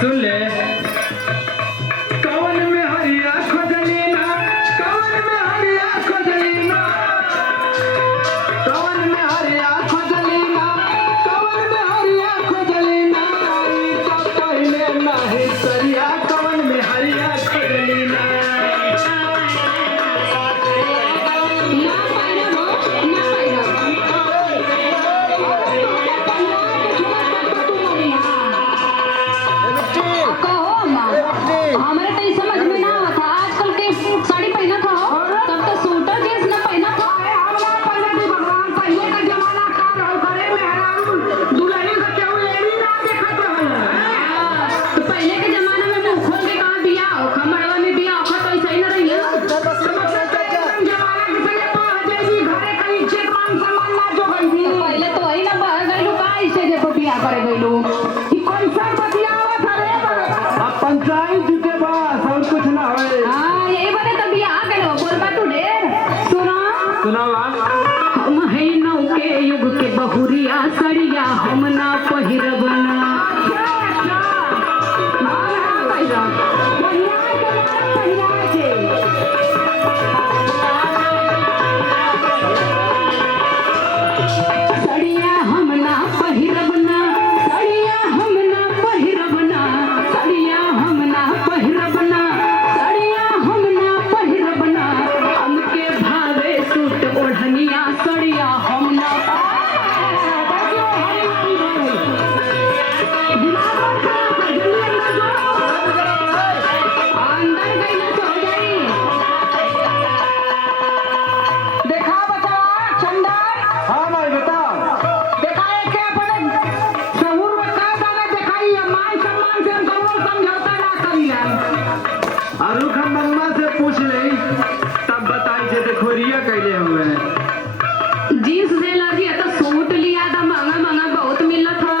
सुन ले। कवन में हरिया खोजली ना, कवन में हरिया खोजली ना, कवन में हरिया खोजली ना, कवन में हरिया खोजली ना, ई तो पहले नाही सरिया, कवन में हरिया खोजली ना। हमारे तो ये समझ में ना आवत था। आजकल के साड़ी पहना था तब तो सूटर जींस न पहना था। भगवान पहले का जमाना का रहो करे में दुल्हन का केहू एड़ी ना देखत रहल। तो पहले के जमाने में मुंह खोल के कहाँ बिया हो, खमड़वा में बिया हो तो ऐसा ही न रही है। जमाना के पहले पा जाई घरे कहीं इज्जत मान सम्मान ना जो गई थी। पहले तो वही ना बह गइलू का ऐसे देखो बिया करे गइलू। ई कैसा बतियावत हरे बाबा। अब पंचायत के पास और कुछ ना होए। हाँ यही बात है, तो बिया आ गइलो बोलबा तू ढेर। सुना सुनावा। हम है नौके युग के बहुरिया सड़िया हम ना पहिरब ना। सड़िया हम ना पहिरब ना, सड़िया हम ना पहिरब ना, सड़िया हम ना पहिरब ना, सड़िया हम ना पहिरब ना। हमके भावे सूट ओढ़निया सड़िया हम ना अंदर गई ना तो हो गई। देखा बचवा चंदन, हाँ भाई बताओ। देखा है के अपने सहूर बता दाना दिखाई है। मान सम्मान से हम कबो समझौता ना करिला। अरुख हम मम्मा से पूछ ले तब बताई जे देखोरिया कैले हुए हैं। जींस से लगी है तो सूट लिया था, महंगा महंगा बहुत मिला था।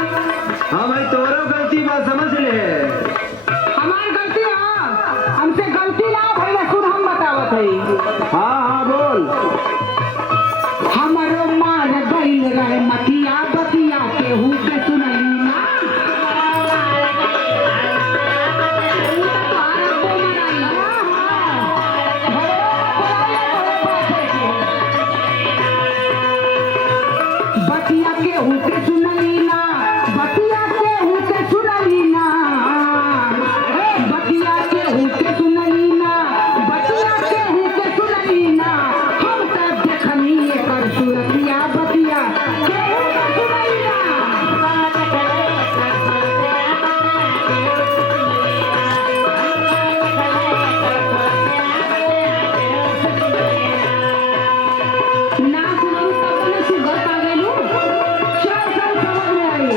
हाँ भाई तोरो गलती बात समझ ले। हमारी गलती है, हमसे गलती ना भइला खुद हम बतावत हई। हाँ हाँ बोल। हमरो मार गइल रहे मतिया बतिया केहू के सुनई ना। बतिया केहू के सुनई ना, बतिया केहू के सुनई ना, बतिया केहू के सुनई ना, बतिया केहू के सुनई ना। हम त देखनी एकर सूरतिया बतिया केहू के सुनई ना। ना सुनू तब ना सुगर पा गइलू। सब समझ में आई।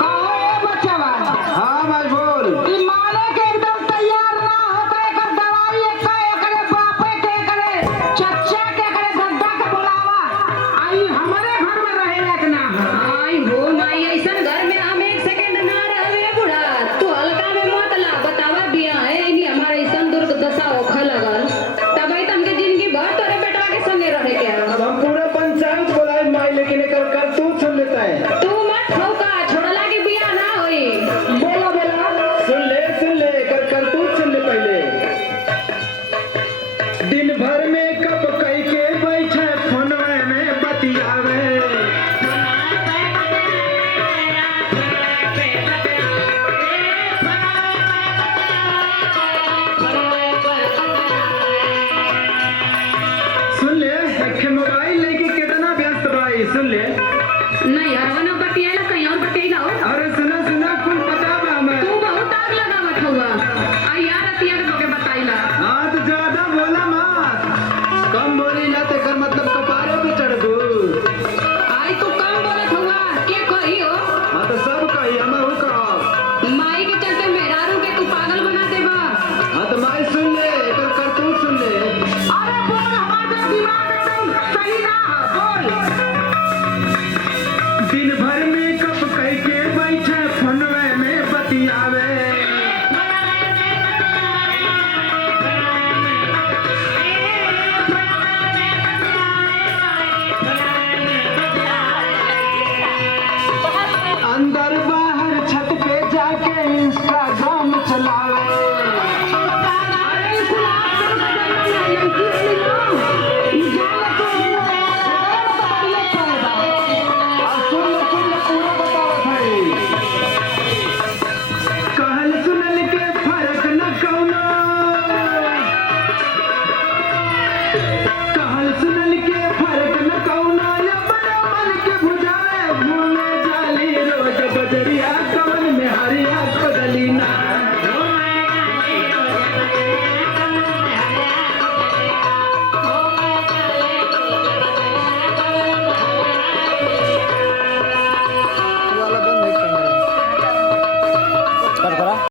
कहो ए बचवा, हाँ भाई बोल। ई माने के एकदम तैयार ना होता एकर दवाई एकरे बापे के एकरे चच्चा के एकरे दादा के बुलावा। आई हमारे घर में रहे लायक ना है। आई हो माई ऐसन घर में हम एक सेकंड ना रहवे बुढ़ा। तू हल्का में मत ला, बतावा बिया है नहीं हमारे ऐसन दुर्दशा होखा लगल। तब ही तुमके जिंदगी भर तोरे बेटवा के संगे रहे के। अब हम पूरा पंचायत बोलाए माई लेकिन एकर करतूत सुन लेता है। तू मत ठोका, छोड़ला के बिया ना होई। बोला बोला सुन ले एकर करतूत सुन ले पहले। दिन भर में कब कई के बैठे फोनवे में बतियावे। सुन ले एक मोबाइल लेके कितना व्यस्त भाई। सुन ले। नहीं हरवा ना बतियाला कहीं और बतियाला हो। अरे सुना सुना कुल पता बा हमें। तू बहुत आग लगावत हुआ।